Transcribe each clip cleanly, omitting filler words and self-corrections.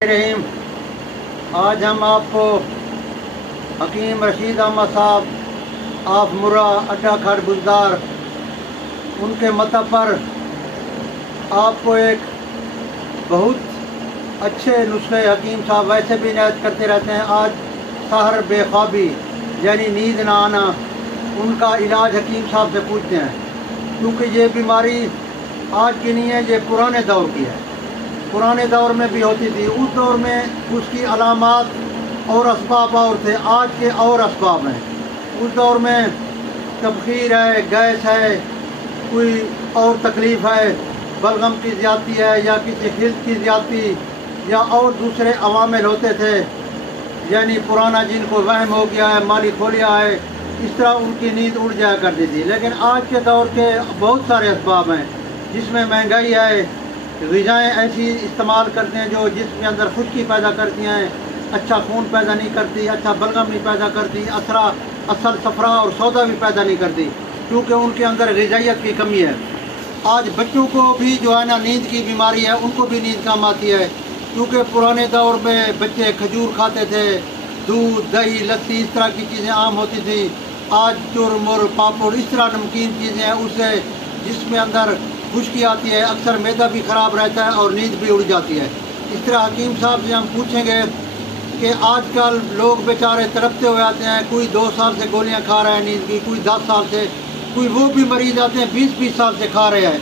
रहीम। आज हम आपको हकीम रशीद अहमद साहब ऑफ मुर्रा अड्डा खड़ बुजदार उनके मतब पर आपको एक बहुत अच्छे नुस्खे हकीम साहब वैसे भी इनायत करते रहते हैं। आज सहर बेख्वाबी यानी नींद ना आना, उनका इलाज हकीम साहब से पूछते हैं, क्योंकि ये बीमारी आज की नहीं है, ये पुराने दौर की है। पुराने दौर में भी होती थी, उस दौर में उसकी अलामात और असबाब और थे, आज के और असबाब हैं। उस दौर में तबखीर है, गैस है, कोई और तकलीफ़ है, बलगम की ज़्यादती है या किसी हिल्स की ज़्यादती या और दूसरे अवामिल होते थे, यानी पुराना जिनको वहम हो गया है, माली खोलिया है, इस तरह उनकी नींद उड़ जाया करती थी। लेकिन आज के दौर के बहुत सारे असबाब हैं, जिसमें महंगाई है, ग़िज़ाएँ ऐसी इस्तेमाल करते हैं जो जिसके अंदर खुश्की पैदा करती हैं, अच्छा खून पैदा नहीं करती, अच्छा बलगम नहीं पैदा करती, असल सफरा और सौदा भी पैदा नहीं करती, क्योंकि उनके अंदर ग़िज़ाइयत की कमी है। आज बच्चों को भी जो है ना नींद की बीमारी है, उनको भी नींद कम आती है, क्योंकि पुराने दौर में बच्चे खजूर खाते थे, दूध दही लस्सी इस तरह की चीज़ें आम होती थी। आज चुरमुर पापड़ इस तरह नमकीन चीज़ें हैं, उससे जिसमें अंदर खुश्की आती है, अक्सर मैदा भी ख़राब रहता है और नींद भी उड़ जाती है। इस तरह हकीम साहब से हम पूछेंगे कि आजकल लोग बेचारे तड़पते हुए आते हैं, कोई 2 साल से गोलियां खा रहे हैं नींद की, कोई 10 साल से, कोई वो भी मरीज आते हैं 20-20 साल से खा रहे हैं।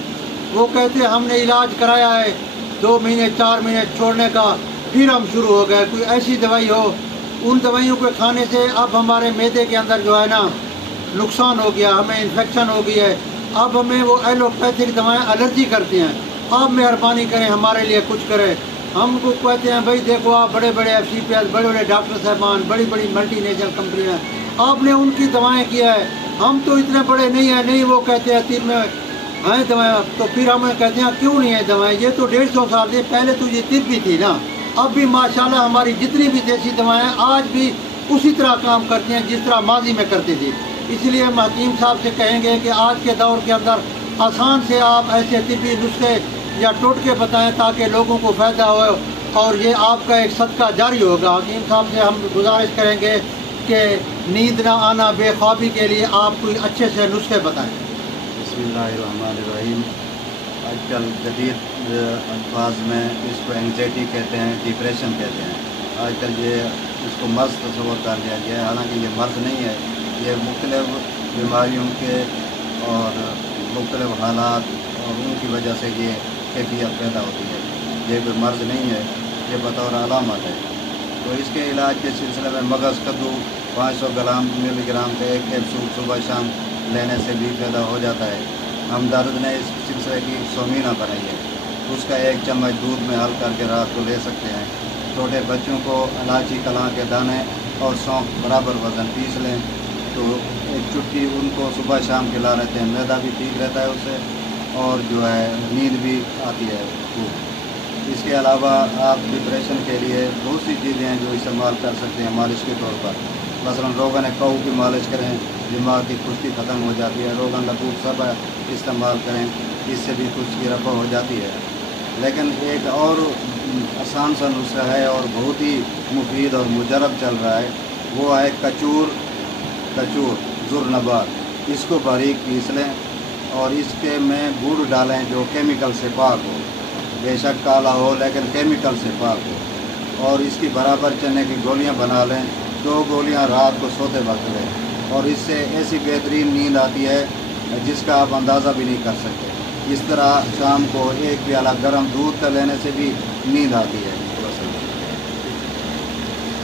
वो कहते हैं हमने इलाज कराया है 2 महीने 4 महीने छोड़ने का, फिर हम शुरू हो गए। कोई ऐसी दवाई हो, उन दवाइयों के खाने से अब हमारे मैदे के अंदर जो है ना नुकसान हो गया, हमें इन्फेक्शन हो गई है, अब हमें वो एलोपैथिक दवाएं एलर्जी करती हैं। आप मेहरबानी करें, हमारे लिए कुछ करें। हमको कहते हैं भाई देखो आप बड़े बड़े FCPS, बड़े बड़े डॉक्टर साहबान, बड़ी बड़ी मल्टीनेशनल कंपनियाँ, आपने उनकी दवाएं किया है, हम तो इतने बड़े नहीं हैं। नहीं, वो कहते हैं 3 में हैं दवाएँ, तो फिर हमें कहते हैं क्यों नहीं है दवाएँ, ये तो 150 साल से पहले तो ये तिब भी थी ना। अब भी माशाल्लाह हमारी जितनी भी देसी दवाएँ आज भी उसी तरह काम करती हैं जिस तरह माजी में करती थी। इसलिए हम हकीम साहब से कहेंगे कि आज के दौर के अंदर आसान से आप ऐसे तिब्बी नुस्खे या टोटके बताएं ताकि लोगों को फ़ायदा हो और ये आपका एक सदका जारी होगा। हकीम साहब से हम गुजारिश करेंगे कि नींद ना आना बेख्वाबी के लिए आप कोई अच्छे से नुस्खे बताएं। बिस्मिल्लाहिर्रहमानिर्रहीम। आजकल जदीद अल्फाज में इसको एंग्जाइटी कहते हैं, डिप्रेशन कहते हैं। आजकल ये इसको मर्ज़ तस्वर कर लिया गया है, हालांकि ये मर्ज़ नहीं है। ये मुख्तलिफ़ बीमारियों के और मुख्तलिफ़ हालात और उनकी वजह से ये कैफियत पैदा होती है। ये कोई मर्ज़ नहीं है, ये बतौर अलामत है। तो इसके इलाज के सिलसिले में मगज़ कद्दू 500 मिलीग्राम का एक कैप्सूल सुबह शाम लेने से भी पैदा हो जाता है। हमदर्द ने इस सिलसिले की सोमीना बनाई है, उसका 1 चम्मच दूध में हल करके रात को ले सकते हैं। छोटे बच्चों को इलायची कलां के दाने और सौंफ बराबर वज़न पीस लें तो 1 चुटकी उनको सुबह शाम खिला रहते हैं, मैदा भी ठीक रहता है उससे और जो है नींद भी आती है खूब। इसके अलावा आप डिप्रेशन के लिए बहुत सी चीज़ें हैं जो इस्तेमाल कर सकते हैं मालिश के तौर पर। मसलन रोगन कऊ की मालिश करें, दिमाग की खुश्की ख़त्म हो जाती है। रोगन लकूब सब इस्तेमाल करें, इससे भी खुश्की रफ़ा हो जाती है। लेकिन एक और आसान सा नुस्खा है और बहुत ही मुफीद और मुजरब चल रहा है, वो है कचूर ज़ुरनबात। इसको बारीक पीस लें और इसके में गुड़ डालें जो केमिकल से पाक हो, बेशक काला हो लेकिन केमिकल से पाक हो, और इसकी बराबर चने की गोलियां बना लें। 2 गोलियां रात को सोते वक्त लें और इससे ऐसी बेहतरीन नींद आती है जिसका आप अंदाज़ा भी नहीं कर सकते। इस तरह शाम को 1 प्याला गर्म दूध का लेने से भी नींद आती है।